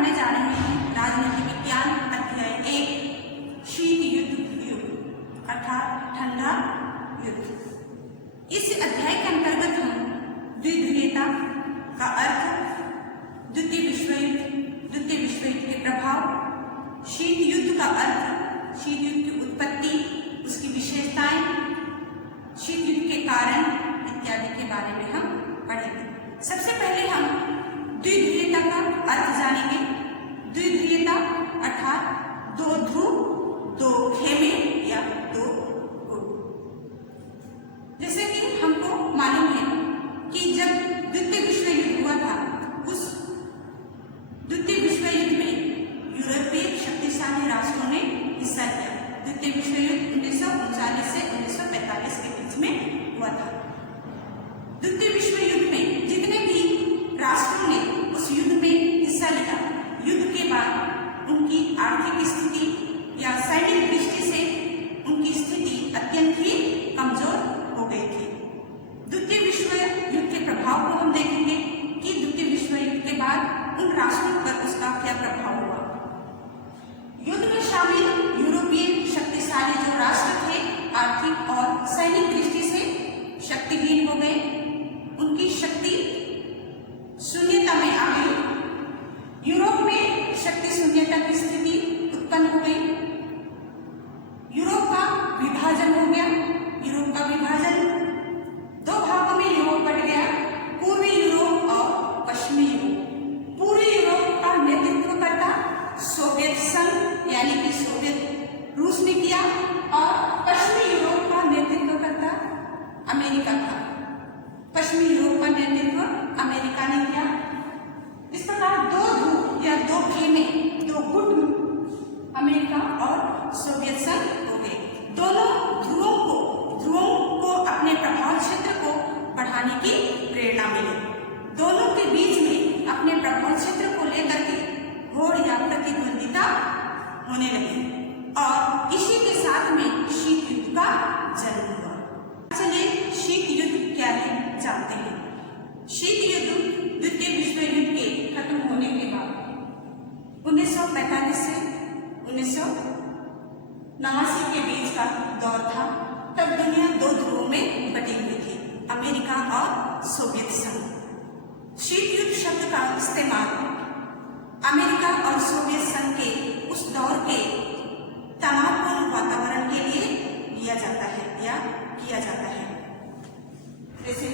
पढ़ने जा रहे हैं राजनीति विज्ञान अध्याय 1 शीत युद्ध अर्थात ठंडा युद्ध। इस अध्याय के अंतर्गत हम द्विध्रुवीयता का अर्थ, द्वितीय विश्व युद्ध के प्रभाव, शीत युद्ध का अर्थ, शीत युद्ध की उत्पत्ति, उसकी विशेषताएं, शीत युद्ध के कारण इत्यादि के बारे में हम पढ़ेंगे। सबसे पहले हम द्विध्रुवीयता का अर्थ जानेंगे। द्विध्रुवीयता अर्थात दो ध्रुव, दो खेमे या दो गुट। जैसे कि हमको मालूम है कि जब द्वितीय विश्व युद्ध हुआ था, उस द्वितीय विश्व युद्ध में यूरोपीय शक्तिशाली राष्ट्रों ने हिस्सा लिया। द्वितीय विश्व युद्ध 1939 से 1945 के बीच में हुआ था। द्वितीय विश्व युद्ध में जितने भी राष्ट्रों ने उस युद्ध में हिस्सा लिया, युद्ध के बाद उनकी आर्थिक स्थिति या सैनिक दृष्टि से उनकी स्थिति अत्यंत ही कमजोर हो गई थी। द्वितीय विश्व युद्ध के प्रभाव को हम देखेंगे कि द्वितीय विश्व युद्ध के बाद उन राष्ट्रों पर उसका क्या प्रभाव हुआ। युद्ध में शामिल यूरोपीय शक्तिशाली जो राष्ट्र थे, आर्थिक और सैनिक दृष्टि से शक्तिहीन हो गए, उनकी शक्ति शून्यता में आ गई। यूरोप में शक्ति शून्यता की स्थिति उत्पन्न हो गई। यूरोप का विभाजन हो गया। यूरोप का विभाजन दो भागों में यूरोप बढ़ गया, पूर्वी यूरोप और पश्चिमी यूरोप। पूर्वी यूरोप का नेतृत्व करता सोवियत संघ यानी कि सोवियत रूस ने किया और पश्चिमी यूरोप का नेतृत्व करता अमेरिका था। पश्चिमी यूरोप का नेतृत्व अमेरिका ने किया। इस प्रकार दो ध्रुव या दो खेमे, दो गुट अमेरिका और सोवियत संघ हो गए। दोनों ध्रुवों को अपने प्रभाव क्षेत्र को बढ़ाने की प्रेरणा मिली। दोनों के बीच में अपने प्रभाव क्षेत्र को लेकर के होड़ या प्रतिद्वंदिता होने लगी और इसी के साथ में शीत युद्ध का जन्म हुआ। चलिए शीत युद्ध क्या है जानते हैं। शीत युद्ध द्वितीय विश्व युद्ध के खत्म होने के बाद 1945 से 1989 के बीच का दौर था। तब दुनिया दो ध्रुवों में बटी हुई थी, अमेरिका और सोवियत संघ। शीत युद्ध शब्द का इस्तेमाल अमेरिका और सोवियत संघ के उस दौर के तनावपूर्ण वातावरण के लिए लिया जाता है या किया जाता है। जैसे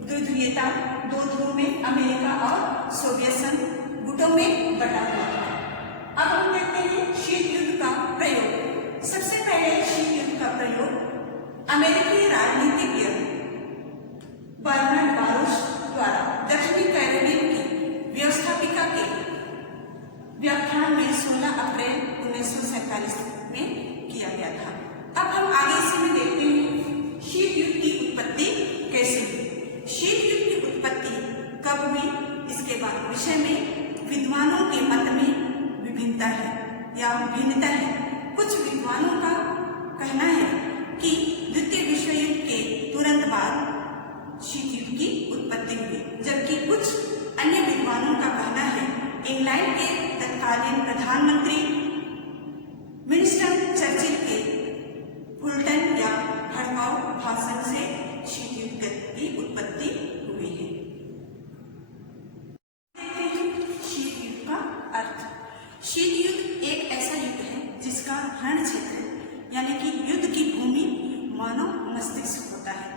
द्विध्रुवीयता, दो ध्रुव में अमेरिका और सोवियत संघ गुटों में बटा हुआ है। अब हम देखते हैं शीत युद्ध का प्रयोग। सबसे पहले शीत युद्ध का प्रयोग अमेरिकी राजनीतिज्ञ बर्नार्ड बारूच द्वारा दक्षिणी कैरोलिना की व्यवस्थापिका के व्याख्यान में 16 अप्रैल 1947 में किया गया था। अब हम आगे इसी में देखते हैं शीत युद्ध की उत्पत्ति कैसे हुई। शीत युद्ध की उत्पत्ति कब हुई, इसके बाद विषय में विद्वानों के मत में विभिन्नता है या भिन्नता है। कुछ विद्वानों का कहना है कि द्वितीय विश्व युद्ध के तुरंत बाद शीत युद्ध की उत्पत्ति हुई, जबकि कुछ अन्य विद्वानों का कहना है इंग्लैंड के तत्कालीन प्रधानमंत्री विंस्टन चर्चिल के फुलटन या भड़काऊ भाषण से शीत युद्ध की उत्पत्ति हुई है। शीत युद्ध का अर्थ। शीत युद्ध एक ऐसा युद्ध है जिसका रण क्षेत्र यानी कि युद्ध की भूमि मानव मस्तिष्क होता है।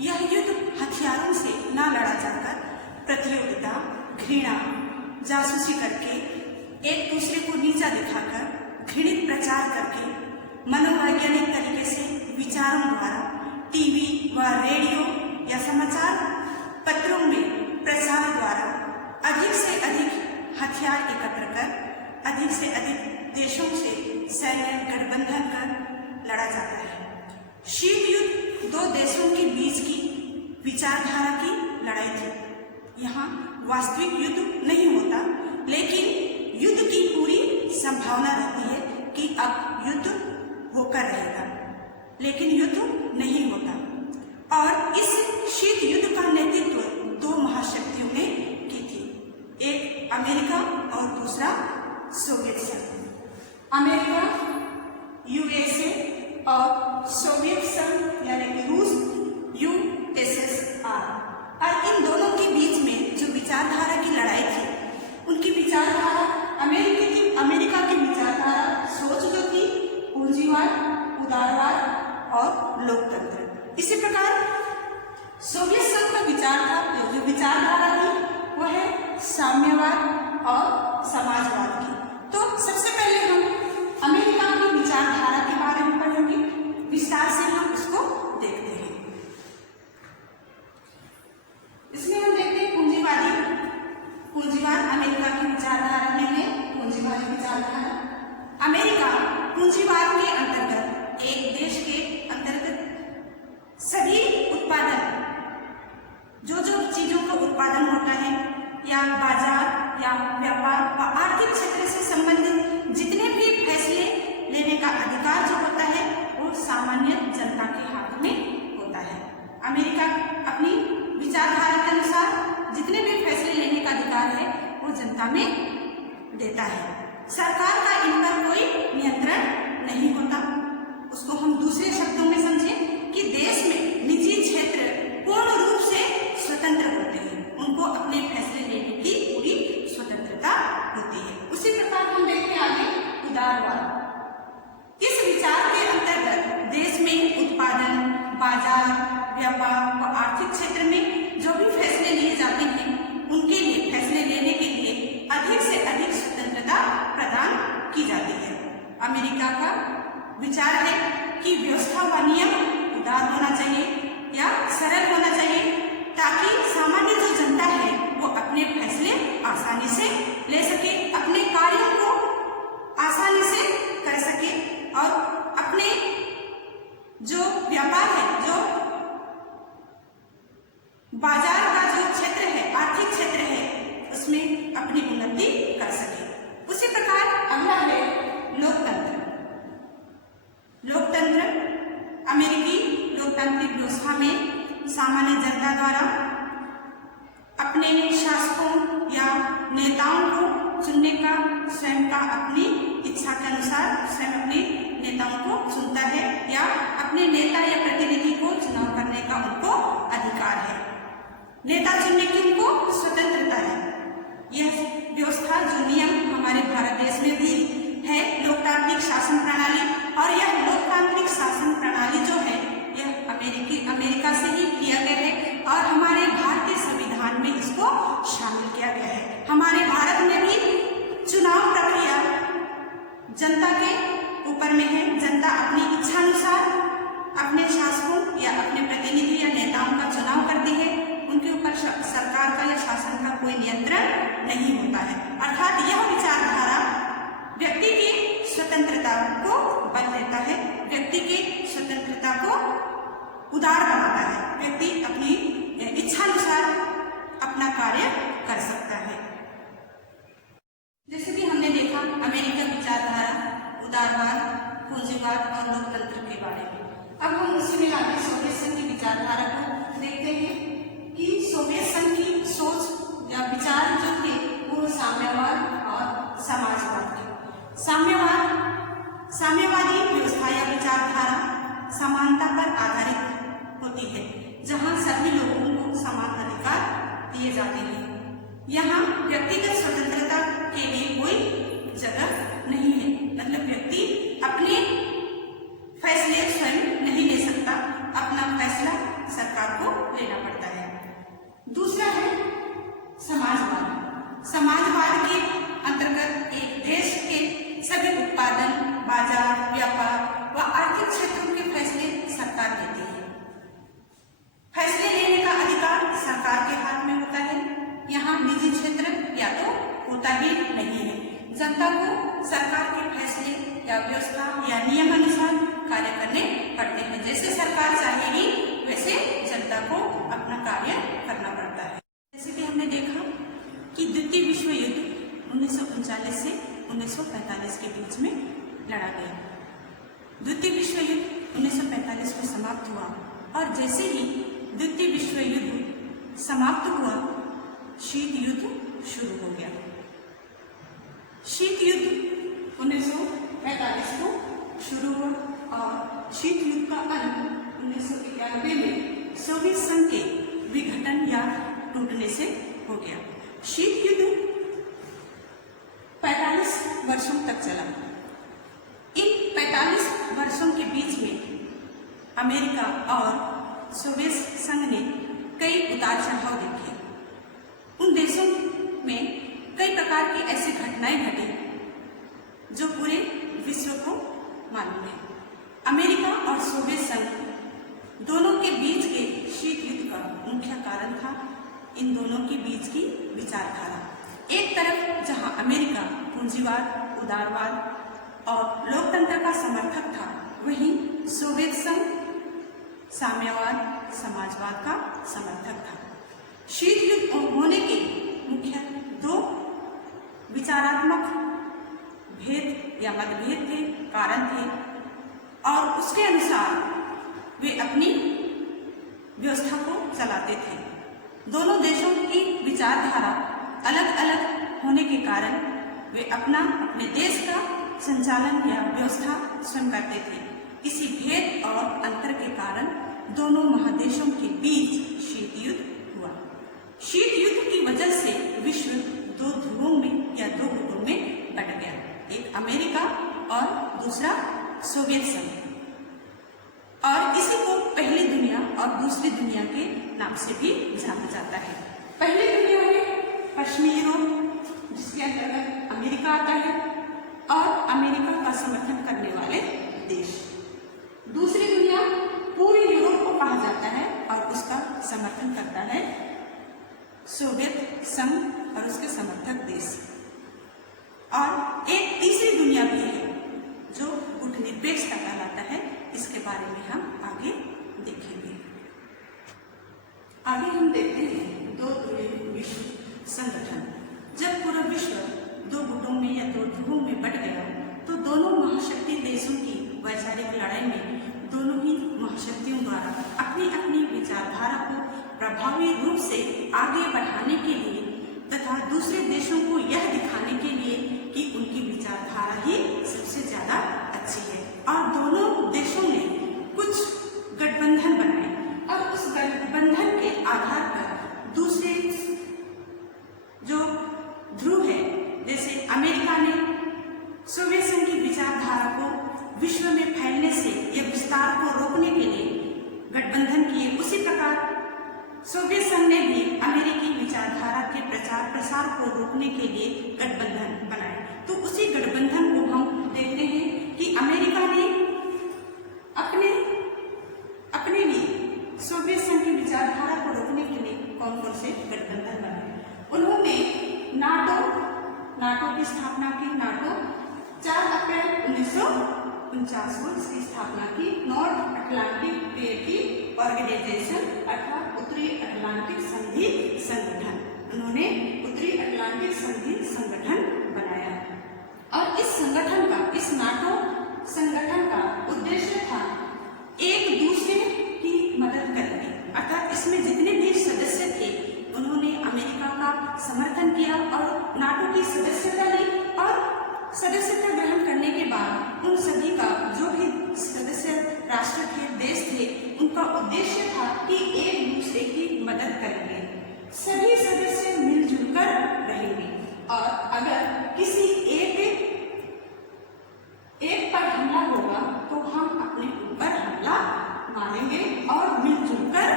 यह युद्ध हथियारों से न लड़ा जाकर प्रतियोगिता, घृणा, जासूसी करके, एक दूसरे को नीचा दिखाकर, घृणित प्रचार करके, मनोवैज्ञानिक तरीके से विचारों द्वारा टीवी व रेडियो या समाचार पत्रों में प्रचार द्वारा अधिक से अधिक हथियार एकत्र कर अधिक से अधिक देशों से सैन्य गठबंधन कर लड़ा जाता है। शीत युद्ध दो देशों के बीच की विचारधारा की लड़ाई थी। यहाँ वास्तविक युद्ध नहीं होता, लेकिन युद्ध की पूरी संभावना रहती है कि अब युद्ध होकर रहेगा, लेकिन युद्ध नहीं होता। और इस शीत युद्ध का नेतृत्व दो महाशक्तियों ने की थी, एक अमेरिका और दूसरा सोवियत संघ। अमेरिका, यूएसए और सोवियत संघ यानी कि रूस, यूएसएसआर, और इन दोनों के बीच में जो विचारधारा की लड़ाई थी, उनकी विचारधारा अमेरिका की विचारधारा सोच जो थी पूंजीवाद, उदारवाद और लोकतंत्र। इसी प्रकार सोवियत संघ का जो विचारधारा थी वह है साम्यवाद और समाजवाद की। तो सबसे पहले हम अमेरिका की विचारधारा के बारे में पढ़ेंगे, विस्तार से हम उसको देखते हैं। इसमें हम देखते हैं पूंजीवाद अमेरिका की विचारधारा में है। पूंजीवादी विचारधारा अमेरिका पूंजीवाद के अंतर्गत एक देश के अंतर्गत सभी उत्पादन, जो चीजों का उत्पादन होता है या बाजार या व्यापार व आर्थिक क्षेत्र से संबंधित जितने भी फैसले लेने का अधिकार जो होता है वो सामान्य जनता के हाथ में होता है। अमेरिका अपनी विचारधारा के अनुसार जितने भी फैसले लेने का अधिकार है वो जनता में देता है। सरकार का इन पर कोई नियंत्रण नहीं होता। उसको हम दूसरे शब्दों में समझें कि देश में निजी क्षेत्र पूर्ण रूप से स्वतंत्र होते हैं, उनको अपने फैसले लेने की पूरी स्वतंत्रता होती है। उसी प्रकार हम देखते हैं आगे उदारवाद। इस विचार के अंतर्गत देश में उत्पादन, बाजार, व्यापार व आर्थिक क्षेत्र में जो भी फैसले लिए जाते हैं उनके लिए फैसले लेने के लिए अधिक से अधिक स्वतंत्रता प्रदान की जाती है। अमेरिका का विचार है कि व्यवस्था व नियम उदार होना चाहिए या सरल होना चाहिए ताकि सामान्य जो जनता है वो अपने फैसले आसानी से ले सके, अपने कार्यों को आसानी से कर सके और अपने जो व्यापार है, जो बाजार का जो क्षेत्र है, आर्थिक क्षेत्र है, उसमें अपनी उन्नति कर सके। उसी प्रकार अगला है लोकतंत्र। लोकतंत्र अमेरिकी लोकतांत्रिक व्यवस्था में सामान्य जनता द्वारा अपने शासकों या नेताओं को चुनने का स्वयं का अपनी इच्छा के अनुसार स्वयं अपने नेताओं को चुनता है या अपने नेता या प्रतिनिधि को चुनाव करने का उनको अधिकार है। नेता चुनने की उनको स्वतंत्रता है। यह व्यवस्था जो नियम हमारे भारत देश में भी है लोकतांत्रिक शासन प्रणाली, और यह लोकतांत्रिक शासन प्रणाली जो है यह अमेरिका से ही किया गया है और हमारे भारतीय संविधान में इसको शामिल किया गया है। हमारे भारत में भी चुनाव प्रक्रिया जनता के ऊपर में है। जनता अपनी इच्छा अनुसार अपने शासकों या अपने प्रतिनिधि या नेताओं का चुनाव करती है। उनके ऊपर सरकार का या शासन का कोई नियंत्रण नहीं होता है। अर्थात यह विचारधारा व्यक्ति की स्वतंत्रता को बल देता है, व्यक्ति की स्वतंत्रता को उदार बनाता है। व्यक्ति अपनी इच्छा अनुसार अपना कार्य कर सकता है। जैसे कि हमने देखा अमेरिका विचारधारा उदारवाद, पूंजीवाद और लोकतंत्र के बारे में। अब हम उसी में आगे सोवियत संघ की विचारधारा को देखते हैं कि सोवियत संघ की सोच या विचार जो थे वो साम्यवाद और समाजवाद थे। साम्यवादी व्यवस्था या विचारधारा समानता पर आधारित होती है, जहां सभी लोगों को समान अधिकार दिए जाते हैं। यहाँ व्यक्तिगत स्वतंत्रता के लिए कोई जगह नहीं है, मतलब व्यक्ति अपने फैसले स्वयं नहीं ले सकता, अपना फैसला सरकार को लेना पड़ता है। दूसरा है समाजवाद। समाजवाद के अंतर्गत एक देश के सभी उत्पादन, बाजार, व्यापार व आर्थिक क्षेत्रों के फैसले सरकार लेती है। फैसले लेने का अधिकार सरकार के हाथ में होता है। यहाँ निजी क्षेत्र या तो होता ही नहीं है। जनता को सरकार के फैसले या व्यवस्था या नियम अनुसार कार्य करने पड़ते हैं। जैसे सरकार चाहेगी वैसे जनता को अपना कार्य करना पड़ता है। जैसे कि हमने देखा कि द्वितीय विश्व युद्ध 1939 से 1945 के बीच में लड़ा गया। द्वितीय विश्व युद्ध 1945 में समाप्त हुआ और जैसे ही द्वितीय विश्व युद्ध समाप्त हुआ शीत युद्ध शुरू हो गया। शीत युद्ध 1945 को शुरू हुआ और शीत युद्ध का अंत 1991 में सोवियत संघ के विघटन या टूटने से हो गया। शीत युद्ध 45 वर्षों तक चला। इन 45 वर्षों के बीच में अमेरिका और सोवियत संघ ने कई उतार चढ़ाव देखे। उन देशों में कई प्रकार की ऐसी घटनाएं घटी जो पूरे विश्व को मालूम है। अमेरिका और सोवियत संघ दोनों के बीच के शीत युद्ध का मुख्य कारण था इन दोनों के बीच की विचारधारा। एक तरफ जहां अमेरिका पूंजीवाद, उदारवाद और लोकतंत्र का समर्थक था, वहीं सोवियत संघ साम्यवाद, समाजवाद का समर्थक था। शीत युद्ध होने के मुख्य दो विचारात्मक भेद या मतभेद थे, कारण थे, और उसके अनुसार वे अपनी व्यवस्था को चलाते थे। दोनों देशों की विचारधारा अलग अलग होने के कारण वे अपने देश का संचालन या व्यवस्था स्वयं करते थे। इसी भेद और अंतर के कारण दोनों महादेशों के बीच शीत युद्ध हुआ। शीत युद्ध की वजह से विश्व दो ध्रुवों में या दो गुटों में बट गया, एक अमेरिका और दूसरा सोवियत संघ, और इसी को पहली दुनिया और दूसरी दुनिया के नाम से भी जाना जाता है। पहली दुनिया में पश्चिमी यूरोप, जिसके अंतर्गत अमेरिका आता है, और अमेरिका का समर्थन करने वाले देश। दूसरी दुनिया पूरी यूरोप को कहा जाता है और उसका समर्थन करता है सोवियत संघ और उसके समर्थक देश। और एक तीसरी दुनिया भी है जो गुटनिरपेक्षता कहलाता है। इसके बारे में हम आगे देखेंगे। आगे हम देखते हैं दो ध्रुवीय विश्व संगठन। जब पूरा विश्व दो गुटों में या दो ध्रुवों में बट गया तो दोनों महाशक्ति देशों की वैचारिक लड़ाई में दोनों ही महाशक्तियों द्वारा अपनी अपनी विचारधारा को प्रभावी रूप से आगे बढ़ाने के लिए तथा दूसरे देशों को यह दिखाने के लिए कि उनकी विचारधारा ही सबसे ज्यादा अच्छी है, और दोनों देशों ने कुछ गठबंधन बनाए और उस गठबंधन के आधार पर दूसरे जो ध्रुव है, जैसे अमेरिका ने सोवियत संघ की विचारधारा को विश्व में फैलने से या विस्तार को रोकने के लिए गठबंधन किए, उसी प्रकार सोवियत संघ ने भी अमेरिकी विचारधारा के प्रचार प्रसार को रोकने के लिए गठबंधन बनाए। तो उसी गठबंधन को हम देखते हैं कि अमेरिका ने अपने लिए सोवियत संघ की विचारधारा को रोकने के लिए कौन कौन से गठबंधन बनाए। उन्होंने नाटो की स्थापना की। नाटो 4 अप्रैल 1949 को इसकी स्थापना की। नॉर्थ अटलांटिक ट्रीटी ऑर्गेनाइजेशन अर्थात उत्तरी अटलांटिक संधि संगठन, उन्होंने उत्तरी अटलांटिक संधि संगठन बनाया। और इस नाटो संगठन का उद्देश्य था एक दूसरे की मदद करने, अर्थात इसमें जितने भी सदस्य थे उन्होंने अमेरिका का समर्थन किया और नाटो की सदस्यता ली, और सदस्यता ग्रहण करने के बाद उन सभी का जो भी सदस्य राष्ट्र थे, देश थे, उनका उद्देश्य था कि एक दूसरे की मदद करेंगे, सभी सदस्य मिलजुल कर रहेंगे, और अगर किसी एक पर हमला होगा तो हम अपने ऊपर हमला मारेंगे और मिलजुल कर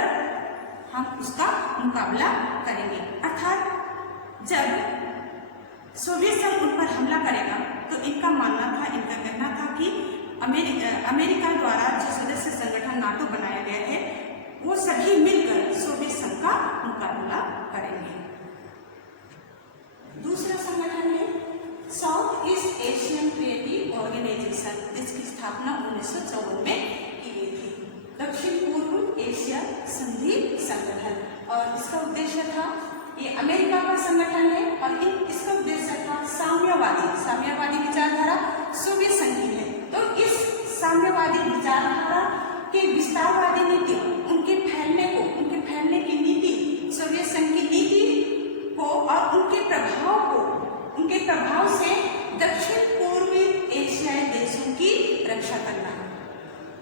हम उसका मुकाबला करेंगे। अर्थात जब सोवियत संघ उन पर हमला करेगा तो इनका मानना था, इनका कहना था कि अमेरिका द्वारा जो सदस्य संगठन नाटो बनाया गया है वो सभी मिलकर सोवियत संघ का मुकाबला करेंगे। दूसरा संगठन है South East Asian treaty organization, जिसकी स्थापना 1954 में की गई थी। दक्षिण पूर्व एशिया संधि संगठन, और इसका उद्देश्य था, ये अमेरिका का संगठन है और इसका उद्देश्य था साम्यवादी विचारधारा सोवियत संघ की है। तो इस साम्यवादी विचारधारा के विस्तारवादी नीति, उनके फैलने की नीति, सोवियत संघ की नीति को और उनके प्रभाव से रक्षा करना।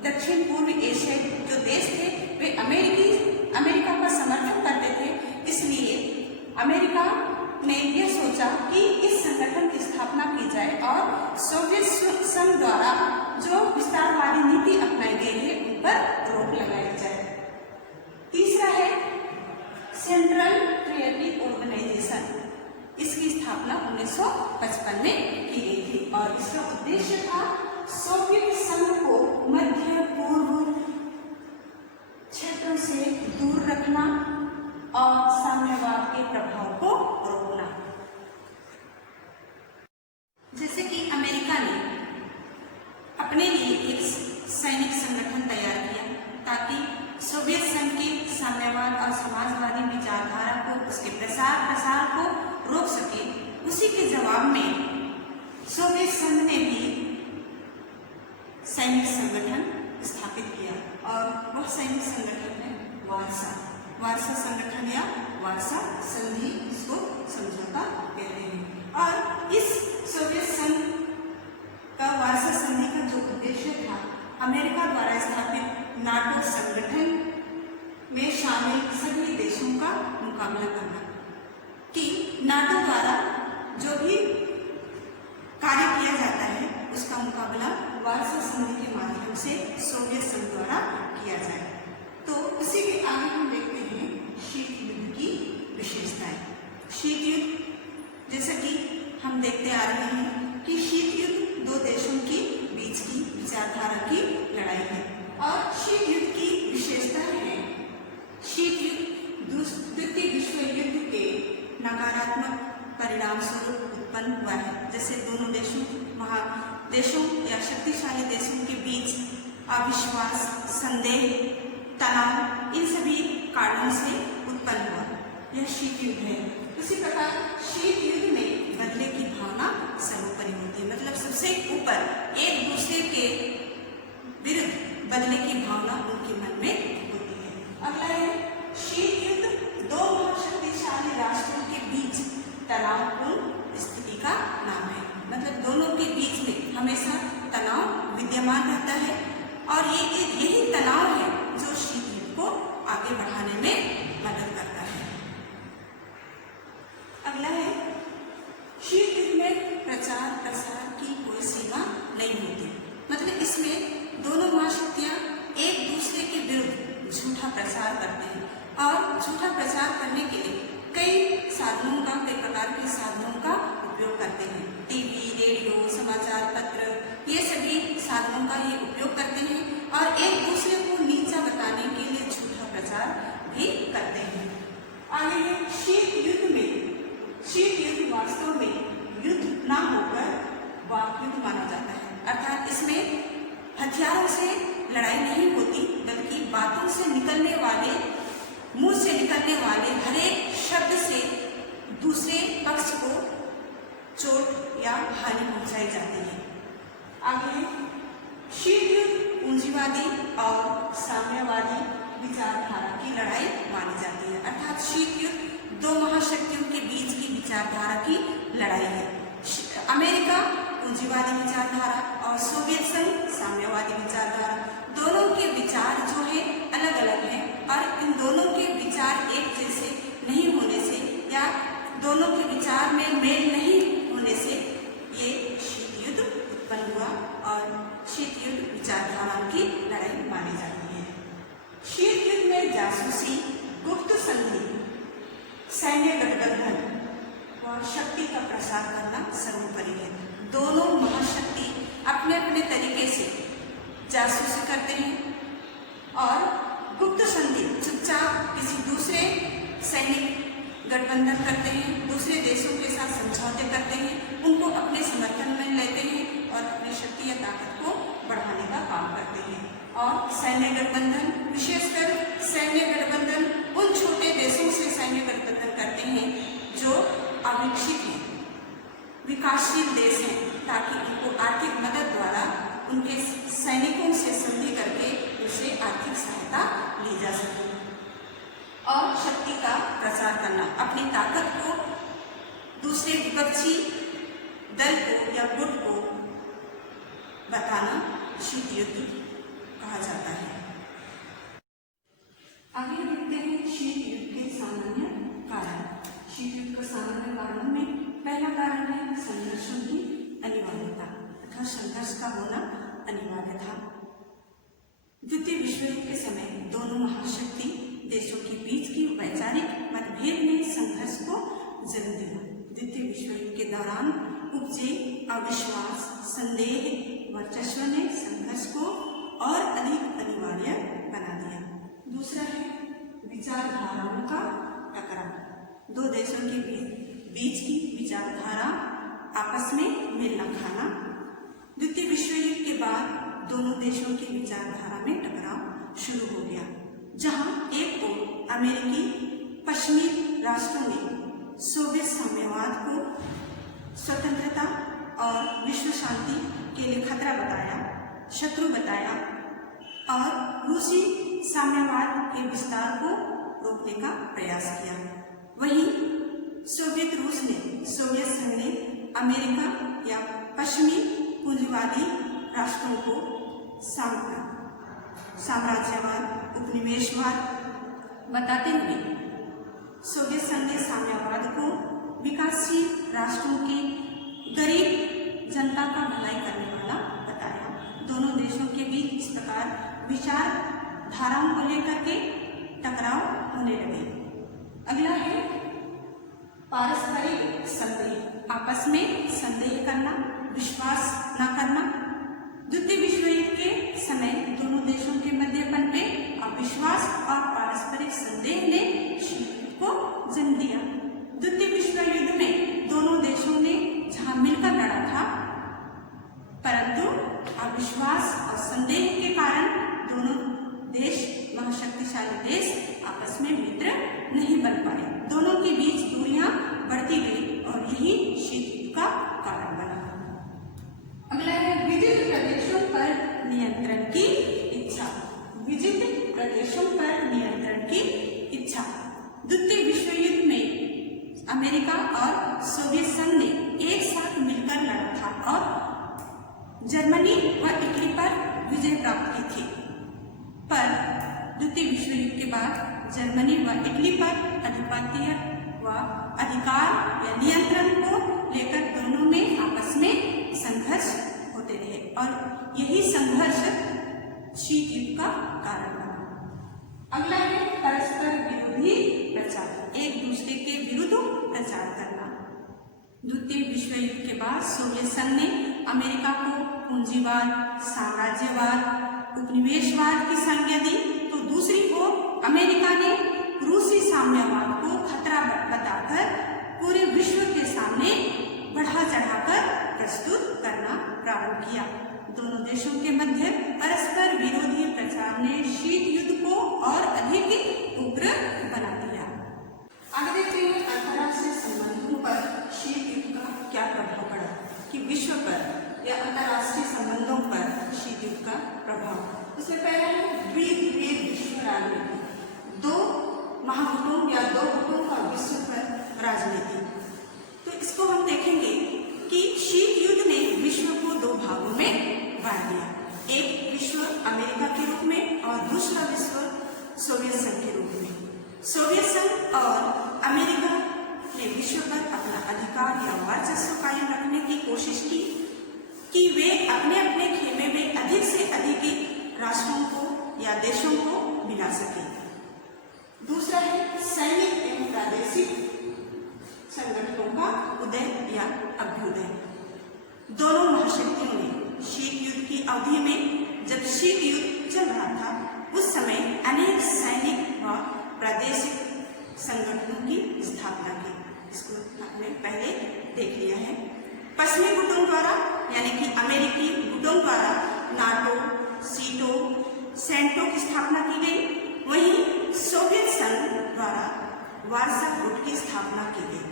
दक्षिण पूर्व एशियाई जो देश थे वे अमेरिका का समर्थन करते थे, इसलिए अमेरिका ने यह सोचा कि इस संगठन की स्थापना की जाए और सोवियत संघ द्वारा जो विस्तारवादी नीति अपनाई गई है उन पर रोक लगाई जाए। तीसरा है सेंट्रल ट्रेडी ऑर्गेनाइजेशन। इसकी स्थापना 1955 में की गई थी और इसका उद्देश्य था सोवियत संघ को मध्य पूर्व क्षेत्रों से दूर रखना और साम्यवाद के प्रभाव को रोकना। जैसे कि अमेरिका ने अपने लिए एक सैनिक संगठन तैयार किया ताकि सोवियत संघ के साम्यवाद और समाजवादी विचारधारा को, उसके प्रसार को रोक सके, उसी के जवाब में सोवियत संघ ने भी सैनिक संगठन स्थापित किया और वह सैनिक संगठन है वार्सा संगठन या वार्सा संधि, इसको समझौता कहते हैं। और इस सोवियत संघ का वार्सा संधि का जो उद्देश्य था, अमेरिका द्वारा स्थापित नाटो संगठन में शामिल सभी देशों का मुकाबला करना, कि नाटो द्वारा जो भी कार्य किया जाता है उसका मुकाबला वार्सा संधि के माध्यम से सोवियत संघ द्वारा किया जाए। तो उसी के आगे हम देखते हैं शीत युद्ध की विशेषताएं। शीत युद्ध, जैसा कि हम देखते आ रहे हैं कि शीत युद्ध दो देशों के बीच की विचारधारा की लड़ाई है और शीत युद्ध की विशेषता है, शीत युद्ध द्वितीय विश्व युद्ध के नकारात्मक परिणाम स्वरूप उत्पन्न हुआ है। जैसे दोनों देशों या शक्तिशाली देशों के बीच अविश्वास, संदेह, तनाव, इन सभी कारणों से उत्पन्न हुआ यह शीत युद्ध है। उसी प्रकार शीत युद्ध में बदले की भावना सर्वोपरि होती है, मतलब सबसे ऊपर एक दूसरे के विरुद्ध बदले की भावना उनके मन में होती है। अगला है शीत युद्ध दो महाशक्तिशाली राष्ट्रों के बीच तनावपूर्ण स्थिति का नाम है, मतलब दोनों के बीच में हमेशा तनाव विद्यमान रहता है और यही तनाव है जो शीत युद्ध को आगे बढ़ाने में मदद करता है। अगला है शीत युद्ध में प्रचार प्रसार की कोई सीमा नहीं होती, मतलब इसमें दोनों महाशक्तियां एक दूसरे के विरुद्ध झूठा प्रचार करते हैं और झूठा प्रचार करने के लिए कई प्रकार के साधनों का उपयोग करते हैं। टीवी, रेडियो, समाचार पत्र, ये सभी साधनों का ही उपयोग करते हैं और एक दूसरे को नीचा बताने के लिए झूठा प्रचार भी करते हैं। आगे है शीत युद्ध में, शीत युद्ध वास्तव में युद्ध न होकर वाक युद्ध माना जाता है, अर्थात इसमें हथियारों से लड़ाई नहीं होती बल्कि बातों से निकलने वाले, मुंह से निकलने वाले हर एक शब्द से दूसरे पक्ष को चोट या हानि पहुंचाई जाती है। आगे शीत युद्ध पूंजीवादी और साम्यवादी विचारधारा की लड़ाई मानी जाती है, अर्थात शीत युद्ध दो महाशक्तियों के बीच की विचारधारा की लड़ाई है। अमेरिका पूंजीवादी विचारधारा और सोवियत संघ साम्यवादी विचारधारा, दोनों के विचार जो है अलग अलग हैं और इन दोनों के विचार एक जैसे नहीं होने से या दोनों के विचार में मेल नहीं होने से ये शीत युद्ध उत्पन्न हुआ और शीत युद्ध विचारधारा की लड़ाई मानी जाती है। शीत युद्ध में जासूसी, गुप्त संधि, सैन्य गठबंधन और शक्ति का प्रसार करना सर्वोपरि है। दोनों महाशक्ति अपने अपने तरीके से जासूसी करते हैं और गुप्त संधि चुपचाप किसी दूसरे सैनिक गठबंधन करते हैं, दूसरे देशों के साथ समझौते करते हैं, उनको अपने समर्थन में लेते हैं और अपनी शक्ति या ताकत को बढ़ाने का काम करते हैं। और सैन्य गठबंधन, विशेषकर सैन्य गठबंधन उन छोटे देशों से सैन्य गठबंधन करते हैं जो अविकसित हैं, विकासशील देश हैं, ताकि उनको आर्थिक मदद द्वारा उनके सैनिकों से संधि करके उनसे आर्थिक सहायता ली जा सके। और शक्ति का प्रसार करना, अपनी ताकत को दूसरे विपक्ष शीत युद्ध कहा जाता है। आगे देखते हैं शीत युद्ध के सामान्य कारण। शीत युद्ध के सामान्य कारणों में पहला कारण है संघर्षों की अनिवार्यता तथा संघर्ष का होना अनिवार्य था। द्वितीय विश्व युद्ध के समय दोनों महाशक्ति देशों के बीच की वैचारिक मतभेद ने संघर्ष को जन्म दिया। द्वितीय विश्व युद्ध के दौरान उपजे अविश्वास, संदेह, वर्चस्व ने संघर्ष को और अधिक अनिवार्य बना दिया। दूसरा है विचारधाराओं का टकराव। दो देशों के बीच की विचारधारा आपस में मिलना खाना। द्वितीय विश्व युद्ध के बाद दोनों देशों की विचारधारा में टकराव शुरू हो गया, जहां एक ओर अमेरिकी पश्चिमी राष्ट्रों ने सोवियत साम्यवाद को स्वतंत्रता और विश्व शांति के लिए खतरा बताया, शत्रु बताया और रूसी साम्यवाद के विस्तार को रोकने का प्रयास किया। वहीं सोवियत संघ ने अमेरिका या पश्चिमी पूंजीवादी राष्ट्रों को साम्राज्यवाद, उपनिवेशवाद बताते हुए सोवियत संघ ने साम्यवाद को विकासशील राष्ट्रों के गरीब जनता का भलाई करने वाला बताया। दोनों देशों के बीच इस प्रकार विचारधाराओं को लेकर के टकराव होने लगे। अगला है पारस्परिक संदेह। आपस में संदेह करना, विश्वास न करना। द्वितीय विश्व युद्ध के समय दोनों देशों के मध्य पनपे अविश्वास और पारस्परिक संदेह ने शीत युद्ध को जन्म दिया। द्वितीय विश्व युद्ध में दोनों देशों ने जहां मिलकर लड़ा था, परंतु अविश्वास और संदेह के कारण दोनों देश, महाशक्तिशाली देश, आपस में मित्र नहीं बन पाए। दोनों के बीच दूरियां बढ़ती गई और यही शीत युद्ध का कारण बना। अगला है विजित प्रदेशों पर नियंत्रण की इच्छा। विजित प्रदेशों पर नियंत्रण की इच्छा। द्वितीय विश्व युद्ध में अमेरिका और सोवियत संघ ने एक साथ मिलकर लड़ा था और जर्मनी व इटली पर विजय प्राप्त की थी, पर द्वितीय विश्व युद्ध के बाद जर्मनी व इटली पर आधिपत्य व अधिकार या नियंत्रण को लेकर दोनों में आपस में संघर्ष होते रहे और यही संघर्ष शीत युद्ध का कारण बना। अगला है परस्पर विरोधी प्रचार। एक दूसरे के विरुद्ध प्रचार करना। द्वितीय विश्व युद्ध के बाद सोवियत संघ ने अमेरिका को पूंजीवाद, साम्राज्यवाद, उपनिवेशवाद की संज्ञा दी, तो दूसरी ओर अमेरिका ने रूसी साम्यवाद को खतरा बताकर पूरे विश्व के सामने बढ़ा चढ़ाकर प्रस्तुत करना प्रारंभ किया। दोनों देशों के मध्य परस्पर विरोधी प्रचार ने शीत युद्ध को और अधिक उग्र बना दिया। आगे देखते हैं अंतर्राष्ट्रीय संबंधों पर शीत युद्ध का क्या प्रभाव पड़ा, कि विश्व पर या अंतर्राष्ट्रीय संबंधों पर शीत युद्ध का प्रभाव। उसमें पहला है द्विध्रुवीय विश्व राजनीति। दो महागुटों या दो गुटों का विश्व पर राजनीति। तो इसको हम देखेंगे कि शीत युद्ध ने विश्व को दो भागों में बांट दिया। एक विश्व अमेरिका के रूप में और दूसरा विश्व सोवियत संघ के रूप में। सोवियत संघ और अमेरिका ने विश्व पर अपना अधिकार या वर्चस्व कायम रखने की कोशिश की कि वे अपने अपने खेमे में अधिक से अधिक राष्ट्रों को या देशों को मिला सके। दूसरा है सैनिक एवं प्रादेशिक संगठनों का उदय या अभ्युदय। दोनों महाशक्तियों ने शीत युद्ध की अवधि में, जब शीत युद्ध चल रहा था, उस समय अनेक सैनिक व प्रादेशिक संगठनों की स्थापना की। इसको आपने पहले देख लिया है। पश्चिमी गुटों द्वारा यानी कि अमेरिकी गुटों द्वारा नाटो, सीटो, सेंटो की स्थापना की गई। वहीं सोवियत संघ द्वारा वार्सा गुट की स्थापना की गई।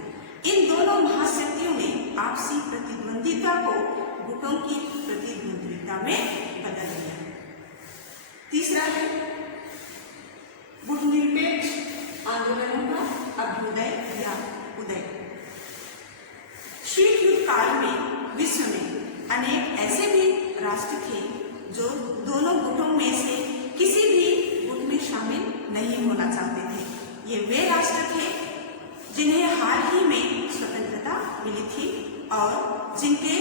इन दोनों महाशक्तियों ने आपसी प्रतिद्वंदिता को गुटों की प्रतिद्वंदिता में बदल दिया। तीसरा है गुटनिरपेक्ष आंदोलनों का अभ्युदय या उदय। शीत युद्ध काल में विश्व में अनेक ऐसे भी राष्ट्र थे जो दोनों गुटों में से किसी भी गुट में शामिल नहीं होना चाहते थे। ये वे राष्ट्र थे जिन्हें हाल ही में स्वतंत्रता मिली थी और जिनके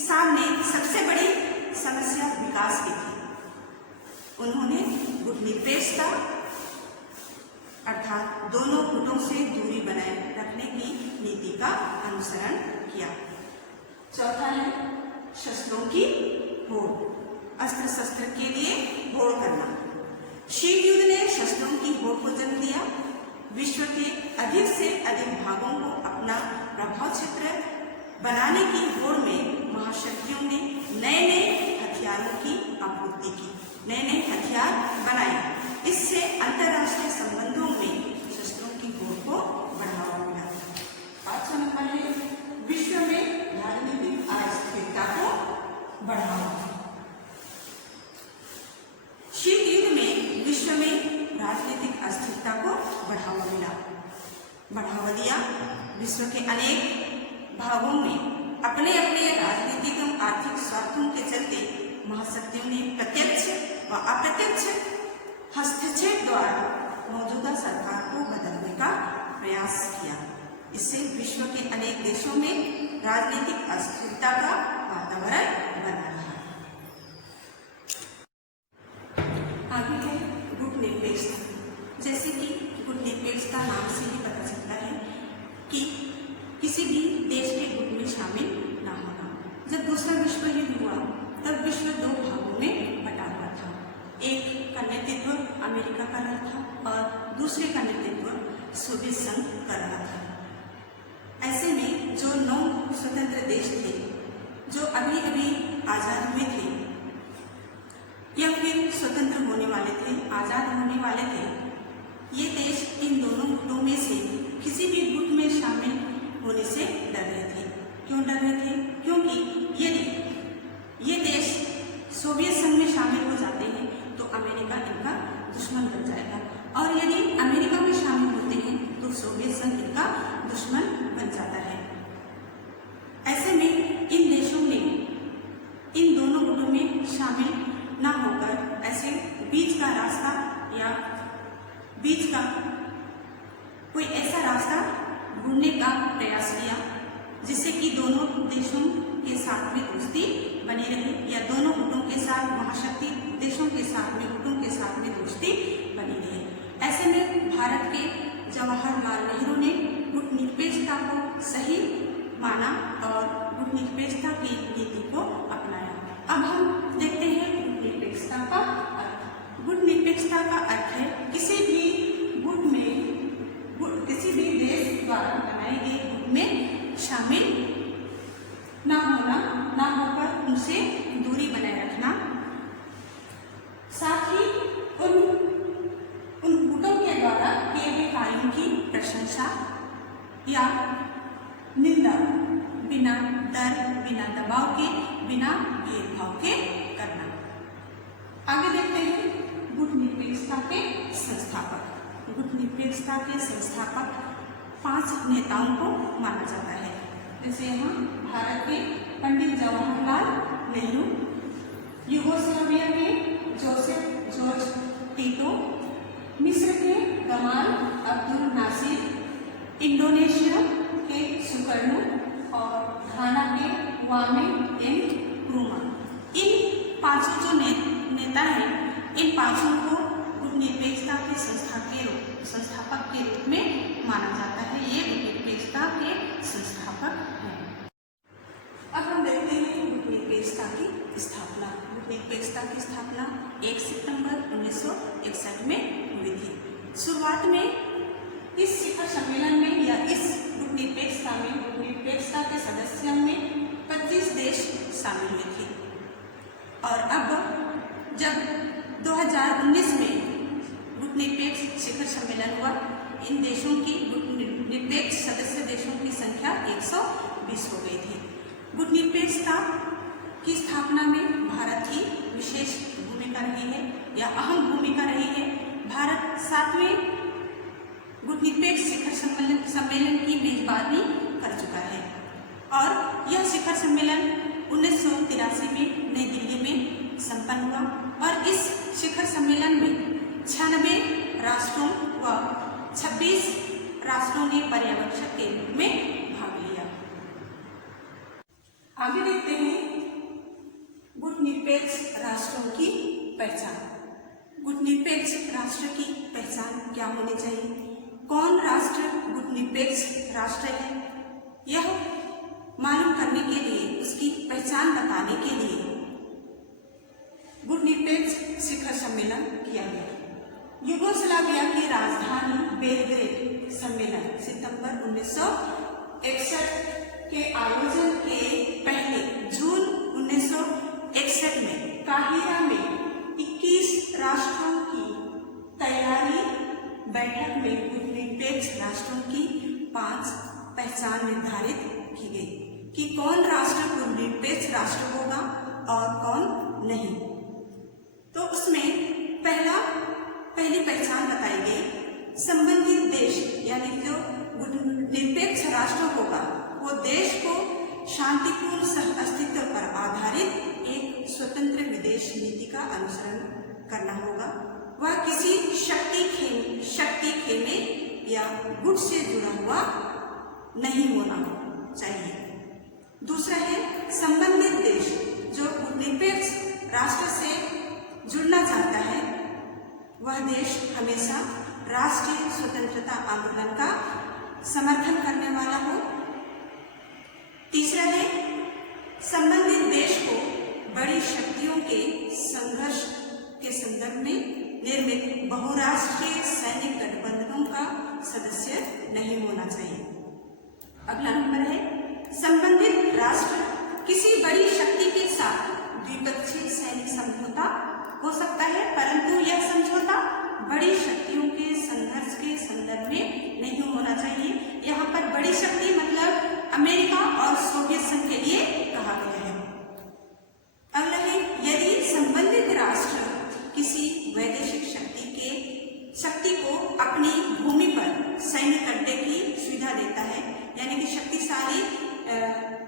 सामने सबसे बड़ी समस्या विकास की थी। उन्होंने गुट निरपेक्षता अर्थात दोनों गुटों से दूरी बनाए रखने की नीति का अनुसरण किया। चौथा है शस्त्रों की होड़, अस्त्र शस्त्र के लिए होड़ करना। शीत युद्ध ने शस्त्रों की होड़ को जन्म दिया। विश्व के अधिक से अधिक भागों को अपना प्रभाव क्षेत्र बनाने की होड़ में महाशक्तियों ने नए नए हथियारों की आपूर्ति की, नए नए हथियार बनाए। इससे अंतर्राष्ट्रीय संबंधों में शस्त्रों की होड़ को बढ़ावा मिला। 5वां नंबर है विश्व में राजनीतिक अस्थिरता को बढ़ावा। शीत युद्ध में विश्व में राजनीतिक अस्थिरता को बढ़ावा मिला, बढ़ावा दिया। विश्व के अनेक भागों में अपने अपने राजनीतिक एवं आर्थिक स्वार्थों के चलते महाशक्तियों ने प्रत्यक्ष व अप्रत्यक्ष हस्तक्षेप द्वारा मौजूदा सरकार को बदलने का प्रयास किया। इससे विश्व के अनेक देशों में राजनीतिक अस्थिरता का वातावरण बना रहा। आगे है गुट निरपेक्षता। जैसे कि गुट निरपेक्षता नाम से ही पता चलता है कि किसी भी देश के गुट में शामिल ना होना। जब दूसरा विश्व युद्ध हुआ तब विश्व दो भागों में बटा हुआ था। एक का नेतृत्व अमेरिका कर रहा था और दूसरे का नेतृत्व सोवियत संघ कर रहा था। ऐसे में जो 9 स्वतंत्र देश थे जो अभी अभी आजाद हुए थे या फिर स्वतंत्र होने वाले थे, आजाद होने वाले थे, ये देश इन दोनों गुटों में से किसी भी गुट में शामिल होने से डर रहे थे। क्यों डर रहे थे? क्योंकि यदि ये देश सोवियत संघ में शामिल हो जाते हैं तो अमेरिका इनका दुश्मन बन जाएगा और यदि अमेरिका में शामिल होते हैं तो सोवियत संघ इनका दुश्मन बन जाता है। ऐसे में इन देशों ने इन दोनों गुटों में शामिल ना होकर ऐसे बीच का रास्ता या बीच का कोई ऐसा रास्ता ढूंढने का प्रयास किया जिससे कि दोनों देशों के साथ में दोस्ती बनी रहे या दोनों गुटों के साथ, महाशक्ति देशों के साथ में, गुटों के साथ में दोस्ती बनी रहे। ऐसे में भारत के जवाहरलाल नेहरू ने गुट निरपेक्षता को सही माना और गुट निरपेक्षता की नीति को अपनाया। अब हम देखते हैं गुट निरपेक्षता का अर्थ। गुट निरपेक्षता का अर्थ है किसी भी गुट में, किसी भी देश द्वारा बनाए गए गुट में शामिल ना होना, ना होकर उनसे दूरी बनाए रखना, साथ ही उन गुटों के द्वारा किए गए कार्यों की प्रशंसा या निंदा बिना डर, बिना दबाव के, बिना भेदभाव के करना। आगे देखते हैं गुट निरपेक्षता के संस्थापक। गुट निरपेक्षता के संस्थापक 5 नेताओं को माना जाता है। जैसे यहाँ भारत के पंडित जवाहरलाल नेहरू, यूगोस्लाविया के जोसेफ जॉर्ज टीटो, मिस्र के गमाल अब्दुल नासिर, इंडोनेशिया के सुकर्णो और घाना के वामे एम क्रूमा। इन 5 जो नेता हैं, इन 5 को गुट निरपेक्षता के संस्थापक के रूप में माना जाता है। ये गुट निरपेक्षता के संस्थापक हैं। अब हम देखते हैं गुट निरपेक्षता की स्थापना। गुट निरपेक्षता की स्थापना 1 सितंबर 1961 में हुई थी। शुरुआत में इस शिखर सम्मेलन में या इस गुट निरपेक्षता में, गुट निरपेक्षता के सदस्यों में 25 देश शामिल हुए थे और अब जब 2019 में गुट निरपेक्ष शिखर सम्मेलन हुआ, इन देशों की गुट निरपेक्ष सदस्य देशों की संख्या 120 हो गई थी। गुट निरपेक्षता की स्थापना में भारत की विशेष भूमिका रही है या अहम भूमिका रही है। भारत 7वें गुट निरपेक्ष शिखर सम्मेलन की मेजबानी कर चुका है और यह शिखर सम्मेलन 1983 में नई दिल्ली में संपन्न हुआ और इस शिखर सम्मेलन में 96 राष्ट्रों व 26 राष्ट्रों ने पर्यवेक्षक के रूप में भाग लिया। आगे देखते हैं गुटनिरपेक्ष राष्ट्रों की पहचान। गुटनिरपेक्ष राष्ट्र की पहचान क्या होनी चाहिए? कौन राष्ट्र गुटनिरपेक्ष राष्ट्र है, यह मालूम करने के लिए, उसकी पहचान बताने के लिए गुटनिरपेक्ष शिखर सम्मेलन किया गया। यूगोस्लाविया की राजधानी बेलग्रेड सम्मेलन सितंबर 1961 के आयोजन के पहले जून 1961 में काहिरा में 21 राष्ट्रों की तैयारी बैठक में गुटनिरपेक्ष राष्ट्रों की 5 पहचान निर्धारित की गई कि कौन राष्ट्र गुटनिरपेक्ष राष्ट्र होगा और कौन नहीं। तो उसमें पहली पहचान बताई गई, संबंधित देश यानी जो गुटनिरपेक्ष राष्ट्र होगा वो देश को शांतिपूर्ण सह अस्तित्व पर आधारित एक स्वतंत्र विदेश नीति का अनुसरण करना होगा। वह किसी शक्ति खेमे या गुट से जुड़ा हुआ नहीं होना चाहिए। दूसरा है, संबंधित देश जो गुटनिरपेक्ष राष्ट्र से जुड़ना चाहता है वह देश हमेशा राष्ट्रीय स्वतंत्रता आंदोलन का समर्थन करने वाला हो। तीसरा है, संबंधित देश को बड़ी शक्तियों के संघर्ष के संदर्भ में निर्मित बहुराष्ट्रीय सैनिक गठबंधनों का सदस्य नहीं होना चाहिए। अगला नंबर है, संबंधित राष्ट्र किसी बड़ी शक्ति के साथ द्विपक्षीय सैनिक समझौता हो सकता है, परंतु यह समझौता बड़ी शक्तियों के संघर्ष के संदर्भ में नहीं होना चाहिए। यहाँ पर बड़ी शक्ति मतलब अमेरिका और सोवियत संघ के लिए कहा गया है। अगला है, यदि संबंधित राष्ट्र किसी वैदेशिक शक्ति को अपनी भूमि पर सैनिक अड्डे की सुविधा देता है, यानी कि शक्तिशाली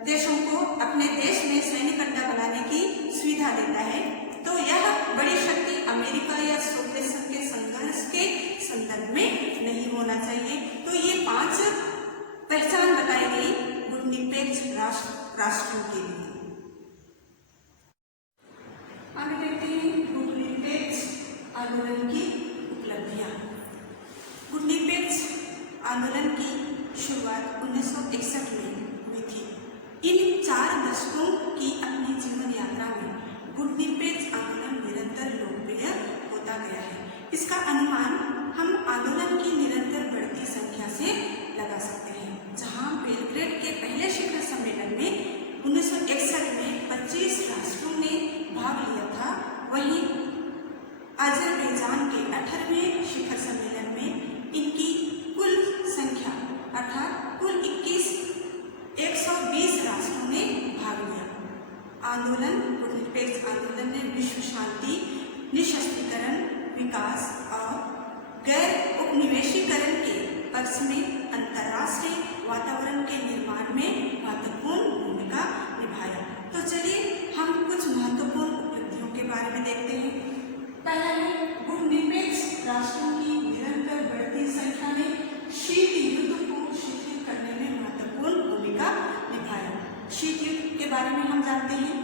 देशों को अपने देश में सैनिक अड्डा बनाने की सुविधा देता है, तो यह बड़ी शक्ति अमेरिका या सोवियत संघ के संघर्ष के संदर्भ में नहीं होना चाहिए। तो ये 5 पहचान बताई गई गुटनिरपेक्ष राष्ट्रों के लिए। आगे देखते हैं गुटनिरपेक्ष आंदोलन की उपलब्धियां। गुटनिरपेक्ष आंदोलन की शुरुआत 1961 में हुई थी। इन 4 दशकों की अपनी जीवन यात्रा में गुटनिरपेक्ष आंदोलन निरंतर लोकप्रिय होता गया है। इसका अनुमान हम आंदोलन की निरंतर बढ़ती संख्या से लगा सकते हैं। जहां बेलग्रेड के पहले शिखर सम्मेलन में 1961 में 25 राष्ट्रों ने भाग लिया था, वहीं अजरबैजान के 18वें शिखर सम्मेलन में इनकी कुल संख्या अर्थात कुल 120 राष्ट्रों ने भाग लिया। आंदोलन गुटनिरपेक्ष आंदोलन ने विश्व शांति, निःशस्त्रीकरण, विकास और गैर उपनिवेशीकरण के पक्ष में अंतर्राष्ट्रीय वातावरण के निर्माण में महत्वपूर्ण भूमिका निभाया। तो चलिए हम कुछ महत्वपूर्ण उपलब्धियों के बारे में देखते हैं। पहला है, गुटनिरपेक्ष राष्ट्रों की निरंतर बढ़ती संख्या ने शीत युद्ध को शिथिल करने में महत्वपूर्ण भूमिका निभाया। शीत युद्ध के बारे में हम जानते हैं,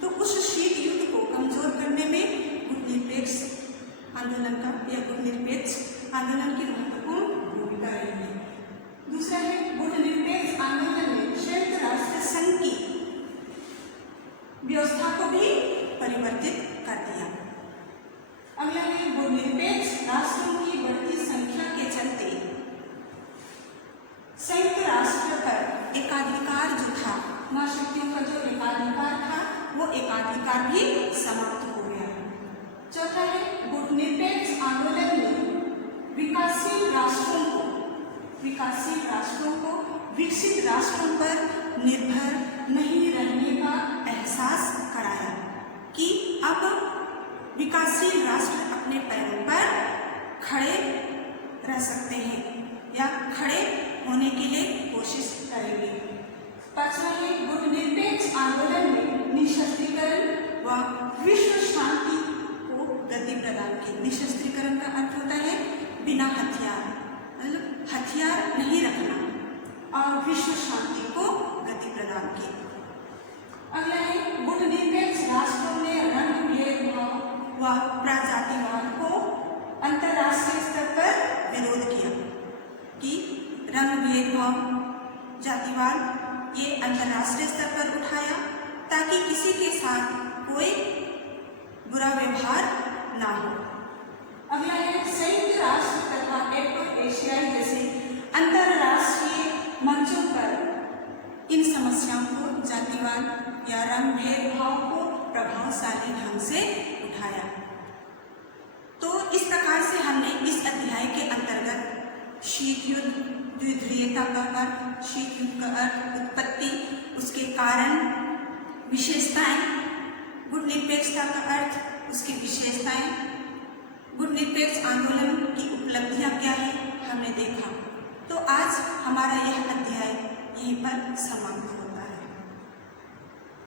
तो उस शीत युद्ध को कमजोर करने में गुटनिरपेक्ष आंदोलन का या गुटनिरपेक्ष आंदोलन की महत्वपूर्ण भूमिका रही है। दूसरा है, गुटनिरपेक्ष आंदोलन ने संयुक्त राष्ट्र संघ की व्यवस्था को भी परिवर्तित कर दिया। अगला है, गुटनिरपेक्ष राष्ट्रों की बढ़ती संख्या के चलते संयुक्त राष्ट्र पर एकाधिकार जो था, महाशक्तियों का जो एकाधिकार था वो एकाधिकार भी समाप्त हो गया। चौथा है, गुटनिरपेक्ष आंदोलन ने विकासशील राष्ट्रों को विकसित राष्ट्रों पर निर्भर नहीं रहने का एहसास कराया कि अब विकासशील राष्ट्र अपने पैरों पर खड़े रह सकते हैं या खड़े होने के लिए कोशिश करेंगे। पांचवा है, गुटनिरपेक्ष आंदोलन में विश्व शांति को गति प्रदान की। निशस्त्रीकरण का अर्थ होता है बिना हथियार, मतलब हथियार नहीं रखना, और विश्व शांति को गति प्रदान की। अगला है गुणनिरपेक्ष राष्ट्रों ने रंग भेदभाव व प्रजातिवाद को अंतर्राष्ट्रीय स्तर पर विरोध किया कि रंग भेदभाव, जातिवाद ये अंतर्राष्ट्रीय स्तर पर उठाया ताकि किसी के साथ कोई बुरा व्यवहार ना हो। अगला है संयुक्त राष्ट्र तथा एशियाई जैसे अंतर्राष्ट्रीय मंचों पर इन समस्याओं को, जातिवाद या रंग भेदभाव को प्रभावशाली ढंग से उठाया। तो इस प्रकार से हमने इस अध्याय के अंतर्गत शीत युद्ध, द्विध्रुवीयता का अर्थ, शीत युद्ध का अर्थ, उत्पत्ति, उसके कारण, विशेषताएं, गुणनिरपेक्षता का अर्थ, उसकी विशेषताएं, गुणनिरपेक्ष आंदोलन की उपलब्धियां क्या है, हमने देखा। तो आज हमारा यह अध्याय यहीं पर समाप्त हो